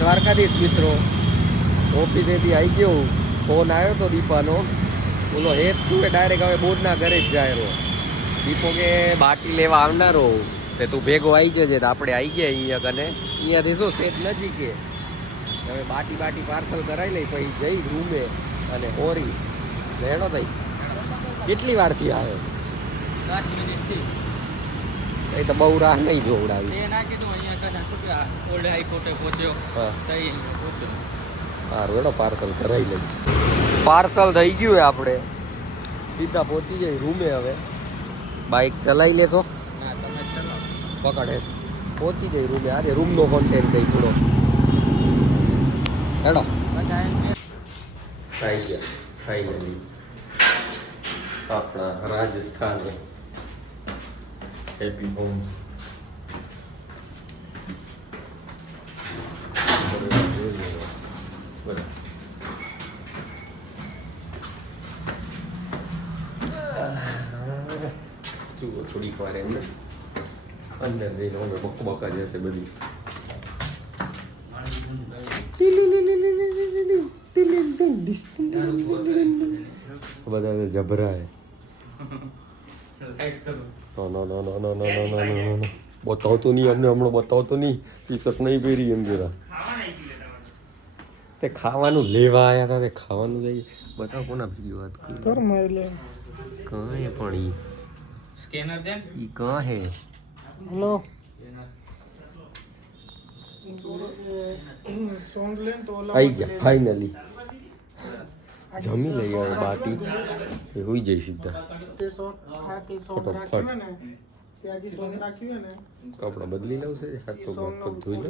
દ્વારકાધીશ મિત્રો ઓફિસેથી આવી ગયો ફોન આવ્યો તો દીપાનો બોલો હેત શું ડાયરેક્ટ હવે બોધના ઘરે જ જાય રહ્યો દીપો કે બાટી લેવા આવનારો તે તું ભેગો આવી જજે તો આપણે આવી ગયા અહીંયા કને અહીંયાથી શું સેટ નજીક કે હવે બાટી પાર્સલ કરાવી લઈ પછી જઈ રૂમે અને ઓરી લેણો થઈ કેટલી વારથી આવે 10 મિનિટથી એ તો બહુ રાહ નહીં જોવડાવી એ ના કીધું અહીંયા કને ઓલ્ડ હાઈકોર્ટે પહોંચ્યો તઈ પહોંચ્યો સારું એનો પાર્સલ કરાવી લઈ પાર્સલ થઈ ગયું હોય આપણે સીધા પહોંચી જાય રૂમે હવે બાઇક ચલાવી લેશો ના તમે ચલો પકડે પહોંચી જાય રૂમે આજે રૂમનો કોન્ટેન્ટ દઈ થોડો હેડો આવી ગયા ફાઇનલી આપણા રાજસ્થાન હેપી હોમ્સ જુઓ થોડીક વાર એમને અંદર જઈને હવે બકબકા જશે બધી બધા જબરાય બતાવતો નહીં અમને હમણાં બતાવતો નહીં ટી શર્ટ નહીં પહેરી એમ જરા તે ખાવાનું લેવા આવ્યા હતા તે ખાવાનું જઈએ બતાવ કોના ભેગી વાત કર કાંઈ પણ ઈ સ્કેનર દે ઈ કાં હે હેલો આવી ગયા ફાઇનલી જમી લઈ આવે બાટી એ હોઈ જાય સીધા કપડા બદલી લઉં છે હાથ તો પગ ધોઈ લો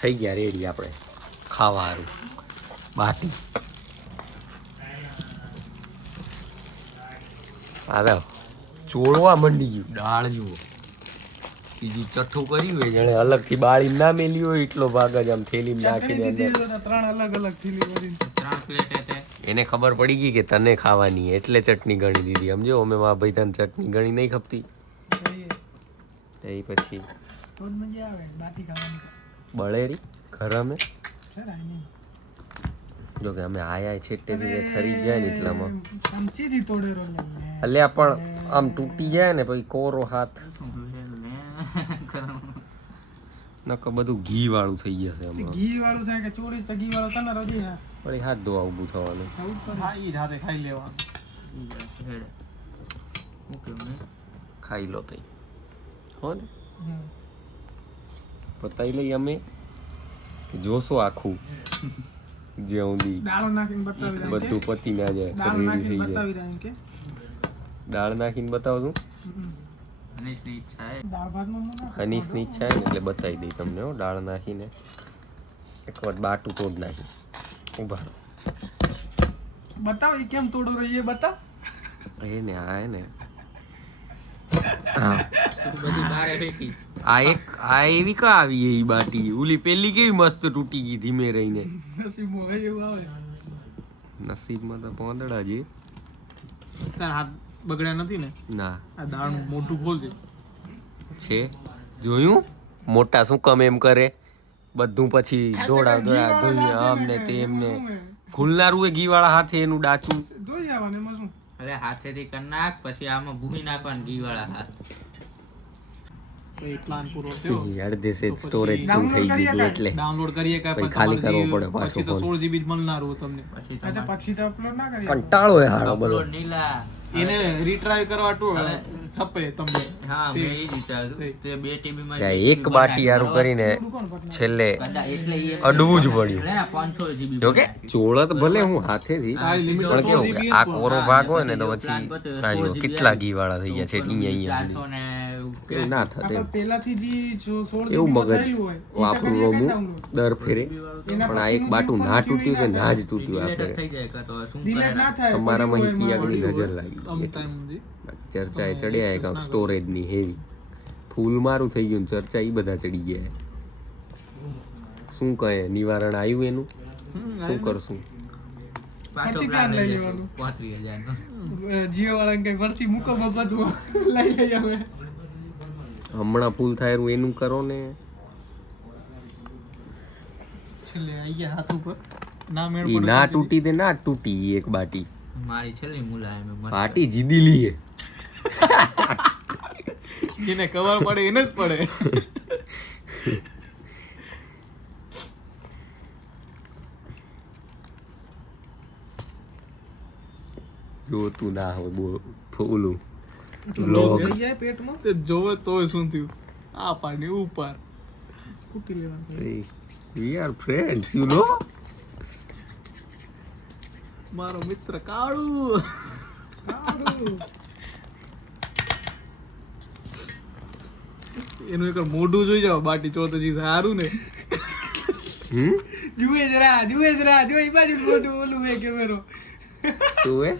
થઈ ગયા રેડી આપણે ખાવાનું બાટી હા ચોળવા મંડી ગયું દાળ જુઓ બીજું ચઠ્ઠું કર્યું હોય જાણે અલગથી બાળી ના મેલી હોય એટલો ભાગ જ આમ થેલીમાં નાખીને અંદર 3 અલગ થેલી ભરી 3 પ્લેટ હતી એને ખબર પડી ગઈ કે તને ખાવાની એટલે ચટણી ગણી દીધી સમજો અમે મારા ભાઈ તને ચટણી ગણી નહીં ખપતી એ પછી તો જ મજા આવે બાટી ખાવાની બળેરી ઘર અમે છે ને જો કે અમે આયા છેટેથી ઠરી જાય ને એટલામાં સમચીથી તોડેરો અલ્યા પણ આમ તૂટી જાય ને પછી કોરો હાથ નકર બધું ઘી વાળું થઈ જશે હમણાં ઘી વાળું થાય કે ચોરી તો ઘી વાળો તને રજી હા વળી હાથ ધોવા ઊભું થવાનું ઈ રાતે ખાઈ લેવાનું ઓકે ખાઈ લો તઈ હો ને પતાઈ લઈ અમે જોશો આખું જ્યાં સુધી દાળ નાખીને બતાવી રહ્યા બધું પતી ના જાય દાળ રેડી થઈ નાખીને જાય બતાવી રહ્યા કે દાળ નાખીને બતાવશું અનિશની ઈચ્છા હે દાળ ભાતમાં મને હનીશની ઈચ્છા ને એટલે બતાવી દઈ તમને હો દાળ નાખીને એક વખત બાટું તોડ નાખી ઊભા રહો. બતાવ ઈ કેમ તોડો રહી એ બતાવ એ ને આ હે ને હા બધું બારે ફેંકી આ એવી કા આવી એ બાટી ઓલી પેલી કેવી મસ્ત તૂટી ગઈ ધીમે રહીને નસીબ હોય એવું આવે નસીબમાં તો પોંદડા છે તાર હાથ બગડ્યા નથી ને ના આ દાળનું મોઢું ખોલજે છે જોયું મોટા શું કમ એમ કરે બધું પછી દોડા ધોઈને આમ ને તેમ ને ખુલનારું એ ઘીવાળા હાથે એનું ડાચું ધોઈ આવવાનું એમાં શું અરે હાથેથી કર નાખ પછી આમાં ભૂમી નાખવાનું ઘી વાળા હાથ પ્લાન પૂરો થયો અડધે સેજ સ્ટોરેજ ફૂલ થઈ ગયું એટલે ડાઉનલોડ કરીએ કે પછી ખાલી કરવો પડે પાછો પછી તો ફોન 16 GB જ મળનારું તમને પછી અચ્છા પછી તો અપલોડ ના કરીએ કંટાળો હે હાડો બધો upload નીલા એને રીટ્રાય કરવા ઠપે તમને હા મેં એ વિચાર્યું તે 2 TB માં ત્યાં એક બાટી હારું કરીને છેલ્લે એટલે એ અડવું જ પડ્યું ને 500 GB જો કે ચોળત ભલે હું હાથેથી પણ કેવું કે આ કોરો ભાગ હોય ને તો પછી આ જો કેટલા ઘી વાળા થઈ ગયા છે અહીંયા 400 ને એવું ના થતે આપણે પહેલાથી જે 16 એવું GB મગજ થયું હોય આપણું રોમું દર ફેરે પણ આ એક બાટું ના તૂટ્યું કે ના જ તૂટ્યું આ ફેરે થઈ જાય તો શું ડિલેટ ના થાય અમારામાં હિકી આગળ નજર લાગી અમુક ટાઈમ સુધી ચર્ચા એ ચડ્યા એક સ્ટોરેજની હેવી ફૂલ મારું થઈ ગયું ને ચર્ચા એ બધા ચડી ગયા શું કહે નિવારણ આવ્યું એનું શું કરશું પાછો પ્લાન લઈ લેવાનો 35000 નો જીઓ વાળા કઈ ભરતી મૂકો મફત લઈ લઈ આવે હમણાં ફૂલ થાય રહ્યું એનું કરો ને. છેલ્લે આઈ ગયા હાથ ઉપર ના મેળ ઈ ના તૂટી તે ના તૂટી એક બાટી. મારી છેલ્લી મુલાયમ મસ્ત. બાટી જીદી લીએ. એને કવર પડે એને જ પડે. જોતું ના હોય બહુ ફૂલું બ્લોગ. જઈ જાય પેટમાં તે જોવે તોય શું થયું આ પાણી ઉપર કૂટી લેવાનું. We are friends, you know. મારો મિત્ર કાળુ એનું એક મોઢું જોઈ જાવ બાટી ચોથજી સારું ને. જુએ જરા જો એ બાજુ મોટું ઓલું હે કેમેરો શું હે?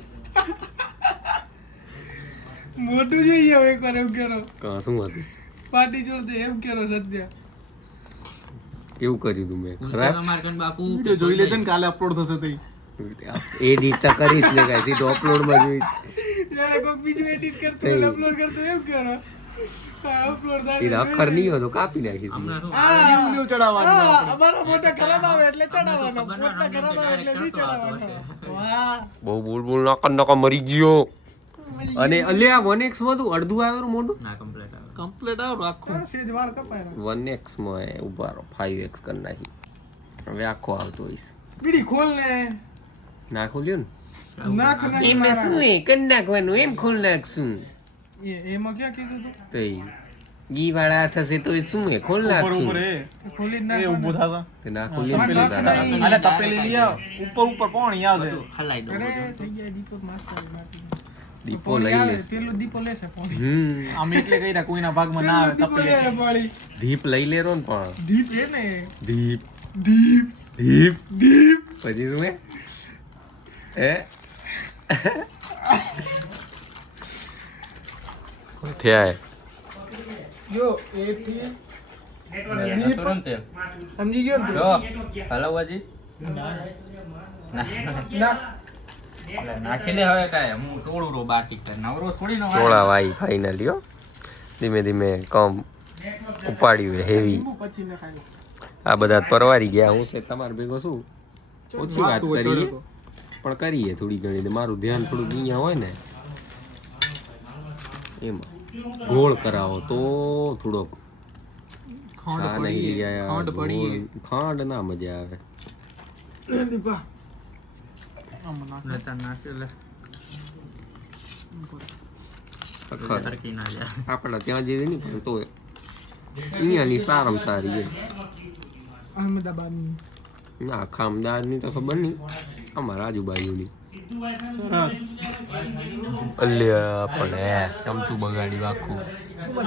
મોટું જોઈએ હવે એકવાર એમ કરો કાં શું હતું? પાર્ટી જોડે એમ કરો સદ્યા કેવું કર્યું તું મેં? ખરાબ અમાર કન બાપુ વિડિયો જોઈ લેજે ને કાલે અપલોડ થશે તે. એડિટ તો કરીશ ને કાંઈ સીધો અપલોડમાં જોઈશ. જાણે કોઈક બીજું એડિટ કરતું હોય અપલોડ કરતું એમ કરો અપલોડ એ અખર નહીં હોય તો કાપી નાખીશ. હમણાં શું વિડિયો ચડાવવાનો અમારો મોટા ખરાબ આવે એટલે ચડાવવાનો મોટા ખરાબ આવે એટલે નહીં ચડાવવાનો વાહ બહુ બોલ બોલ નકર મરી ગયો. અને અલ્યા 1x માં તું અડધું આવેલું મોઢું. ના કમ્પ્લીટ આવે. કમ્પ્લીટ આવ રાખો. સેજ વાળ કપાય 1x માં ઉભા રહો 5x કરી નાખી. હવે આખો આવતો હોઈશ. બીડી ખોલ ને ના ખોલ્યું ને નાખ ના એમાં શું હે કરી નાખવાનું એમ ખોલ નાખશું એમાં ક્યાં કીધું તું તો ઘી વાળા થશે તો શું હે ખોલ ઉપર નાખશું. ઉપર એ ખોલી જ એ નાખ ઊભું થાતા. તે ના ખોલ્યું ને પેલું તારા. અલે તપેલી લઈ આવ ઉપર ઉપર પાણી આવશે. બધું ખલાઈ દો અરે બધું. થઈ ગયા દીપક માસ્ટર દીપો લઈ લેશે. પેલું દીપો લેશે પાણી આમ એટલે કઈરા કોઈના ભાગમાં ના આવે દીપો તપેલી. લે પાણી દીપ લઈ લેરો ને પણ દીપ હે ને દીપ દીપ દીપ દીપ પછી શું હે થયા જો એથી તુરંત એ. સમજી ગયો ને જો હલો બાજી ના નાખી લે હવે કાંઈ હું ચોળું રો બાટી કર નવરો થોડી નો ચોળા વાઈ ફાઇનલી હો. ધીમે ધીમે કમ ઉપાડ્યું હેવી. લીંબુ પછી નખાય આ બધા પરવારી ગયા. હું છે તમારે ભેગો શું ઓછી વાત કરીએ પણ કરીએ થોડી ઘણી ને મારું ધ્યાન થોડુંક અહીંયા હોય ને એમાં ગોળ કરાવો તો થોડોક ખાંડ આ નહીં પડીએ, લઈ આયા. ખાંડ પડીએ. ગોળ- ખાંડ ના મજા આવે. દીપા આમ નાખ. લેતા નાખી લે અખર તરકી ના જાય. આપણા ત્યાં જેવી નહીં પણ તો અહીંયાની સારામાં સારી છે. અહમદાબાદની ના ખામદારની તો ખબર નહીં અમારા આજુબાજુની. સરસ. અલ્યા પણ હે ચમચું બગાડ્યું આખું.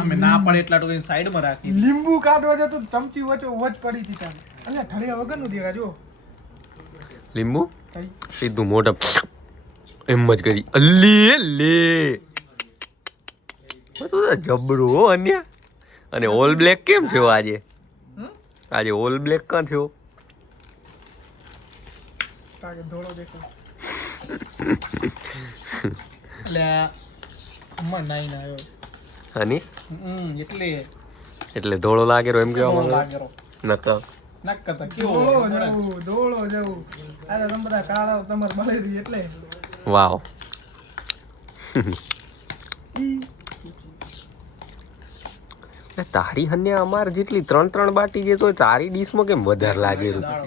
અમે ના પડે એટલા તો કઈ સાઈડમાં રાખી. લીંબુ કાઢવા જતો ચમચી વચ્ચે વચ પડી હતી તારે અલ્યા ઠળિયા વગરનું દેખા જો લીંબુ કઈ સીધું મોઢા એમ જ કરી અલ્લે લે તો જબરો હો અન્ય. અને ઓલ બ્લેક કેમ થયો આજે? આજે ઓલ બ્લેક ક્યાં થયો? તાકે ધોળો દેખો એટલે અમ્મા નાઈ ના આવ્યો. હનીશ એટલે એટલે ધોળો લાગેરો એમ કેવા માંગે લાગેરો. નકા નક્કતા કેવો ધોળો જવું આ તમે બધા કાળા તમારે બળેરી એટલે વાવ. તારી હન્યા અમાર જેટલી 3 બાટી જે તો તારી ડીશમાં કેમ વધારે લાગેરું? દાળ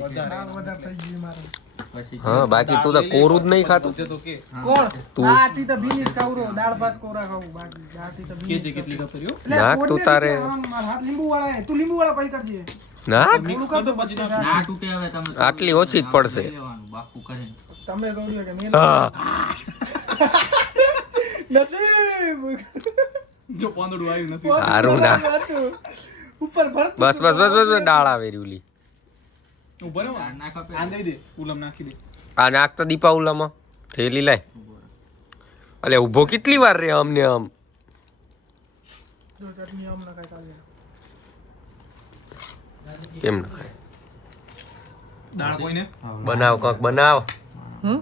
વધારે થઈ ગઈ મારે પછી હા બાકી તું તો કોરું જ નહીં ખાતું. તો કે કોણ તું. દાળથી તો ભીની જ ખાવું રહો દાળ ભાત કોરા ખાવું બાકી દાળથી તો ભીની જ કેટલી કતર્યો એટલે નાખ તું કોડને તારે. આમ મારા હાથ લીંબુ વાળા હે તું લીંબુ વાળા પૈ કરજે ના મિક્સ કર દો પછી નાખ. ના તૂટે હવે તમે આટલી ઓછી જ પડશે. લઈ લેવાનું, બાકુ કરીને. તમે દોડ્યો કે મેં હા નસીબ જો પાંદડું આવ્યું નથી. હારું ના. ઉપર ભરતું બસ બસ બસ બસ ડાળ આવે રૂલી. ઉભો રહો. આ નાખ આપે. આ દઈ દે ઉલમ નાખી દે. આ નાખ તો દીપા ઉલામાં થેલી લાય. અલે ઊભો કેટલી વાર રે અમને આમ જો ચટણી આમ નખાય કાલે કેમ ના ખાય? દાળ કોઈને બનાવ કંક બનાવ. હમ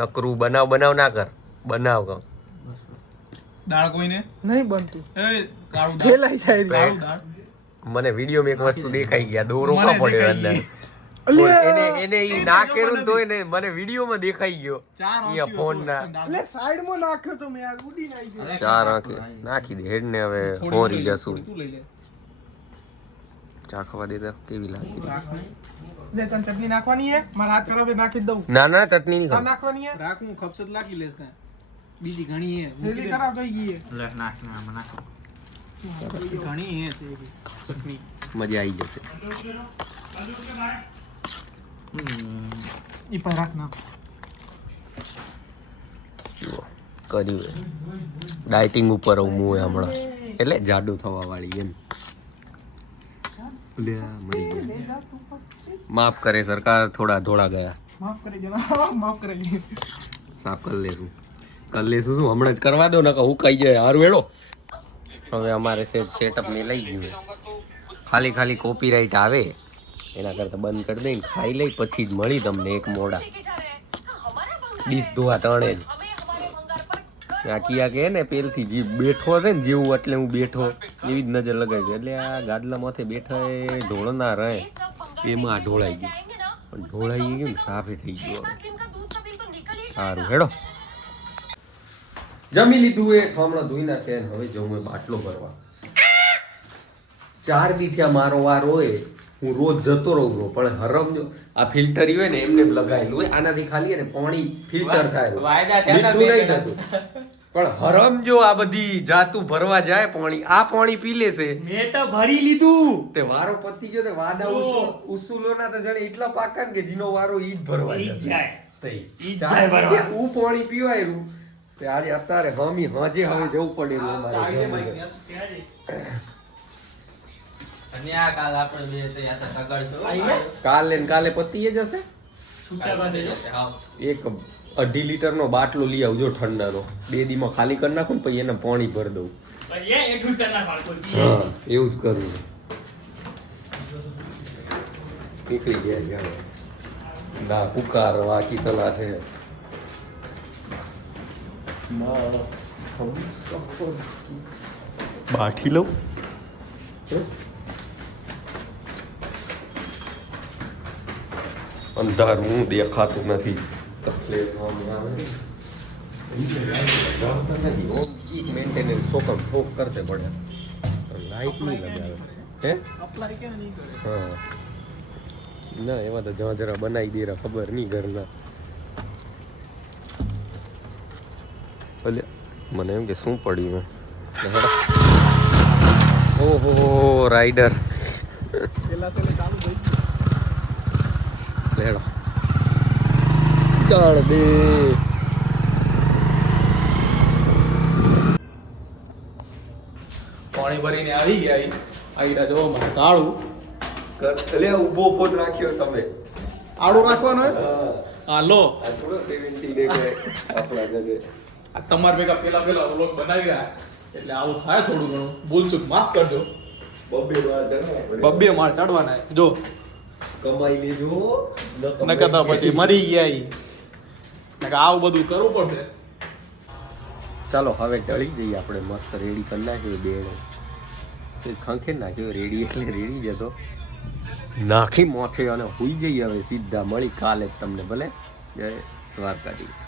નકરું બનાવ ના કર બનાવ કંક. બસ. દાળ કોઈને નહીં બનતું એ કાળું દાળ ફેલાઈ જાય રે. કાળું દાળ મને વિડીયોમાં એક વસ્તુ દેખાઈ ગયા દોરો મને કા પડ્યો અંદર દેખાઈ એને એને ઈ ના કર્યું ને તોય ને મને વિડીયોમાં દેખાઈ ગયો ચાર અહીંયા આંખીઓ ફોન હતો ના દાળ. એટલે સાઈડમાં નાખ્યો તો મેં યાર ઉડી નાઈ ગયો. ચાર આંખે નાખી દે હેડ ને હવે થોડી હોરી લઈ લે, જશું થોડી તું લઈ લે ચાખવા દેતા કેવી લાગી રાખ ને. લે તને ચટણી નાખવાની હે મારા હાથ ખરાબ હે, નાખી જ દઉં. ના ના ચટણી નહીં આ ખાવ. નાખવાની હે રાખ હું ખપસત લાગી લેસ કાંઈ. બીજી ઘણી હે મૂકી થેલી દે. ખરાબ થઈ ગઈ હે. લે નાખ ના આમાં નાખો ઘણી હે તેરી ચટણી. મજા આવી જશે ઈ પણ રાખ ના. જુઓ કર્યું ડાયટિંગ ઉપર હું હમણાં એટલે જાડુ થવા વાળી એમ લે મરી ગયા માફ કરે સરકાર થોડા ધોળા ગયા માફ કરી દેના માફ કરી. સાફ કરી લેશું શું હમણાં જ કરવા દો ને હું કઈ જાય હારું હેડો હવે અમારે સેટઅપ મેં લઈ ગયું ખાલી કોપીરાઇટ આવે એના કરતાં બંધ કરી દઈને ખાઈ લઈ પછી જ મળી તમને એક મોડા ડીશ ધોવા તણે જ આ કિયા કે ને પેલથી જે બેઠો છે ને જેવું એટલે હું બેઠો એવી જ નજર લગાવી છે એટલે આ ગાદલા માથે બેઠા એ ઢોળના રહે એમાં આ ઢોળાઈ ગયું પણ ઢોળાઈ ગયું ને સાફે થઈ ગયું હવે સારું હેડો જમી લીધું એ ઠામણા ધોઈ નાખે ને હવે જવું એ બાટલો ભરવા 4 દી થયા મારો વાર હોય હું રોજ જતો રહું છું પણ હરમજો આ ફિલ્ટર હોય ને એમને લગાવેલું હોય આનાથી ખાલી ને પાણી ફિલ્ટર થાય મીઠું નહીં થતું પણ હરમજો આ બધી જાતું ભરવા જાય પાણી આ પાણી પી લેશે મેં તો ભરી લીધું તે વારો પતી ગયો તે વાદા ઉસુલોના તો જાણે એટલા પાકા ને કે જીનો વારો ઈ જ ભરવા જશે હું પાણી પીવાયરું તે આજે અત્યારે હમી હાજે હવે જવું પડેલું અમારે જમવા. અને આ કાલ આપણે બે તૈયાર તગાડશું કાલે ને કાલે પતી જશે છૂટા પાસે હા એક 2.5 લીટરનો બાટલો લઈ આવજો ઠંડાનો 2 દીમાં ખાલી કરી નાખું ને પછી એને પાણી ભરી દઉં એ એઠું કરના પાડકો હા એવું જ કરવું નીકળી ગયા છે હવે ના પુકાર વાકી તલા છે બાઠી લઉં અંધારું દેખાતું નથી તકલીફ મેન્ટેનન્સ ઠોક કરશે પડે લાઈટ નહીં લગાવે હે અપ્લાય કે નહીં કરે. હા ના એમાં તો જરા બનાવી દે ખબર નહીં ઘરના ભલે મને એમ કે શું પડ્યું મેં ઓહો રાઈડર પેલા ચાલુ થઈ લેડો ચાલ દે પાણી ભરીને આવી ગયા આઈડા જો મને કાળું એટલે ઊભો ફોન રાખ્યો તમે આડું રાખવાનો હે હા લો આ થોડો 70 ડે કે આપણા જગે આ તમાર ભેગા પેલા વ્લોગ બનાવી રહ્યા એટલે આવું થાય થોડું ઘણું ભૂલચૂક માફ કરજો બબ્બે વાર ચડાવે બબ્બે માર ચડવાના જો કમાઈ લેજો નકર તો પછી મરી ગયા ઈ નકર આવું બધું કરવું પડશે ચાલો હવે ઢળી જઈએ આપણે મસ્ત રેડી કરી નાખ્યો બેડ ખંખે નાખ્યો રેડી એટલે રેડી જતો નાખી મોથે અને હોઈ જઈએ હવે સીધા મળી કાલે જ તમને ભલે જય દ્વારકાધીશ.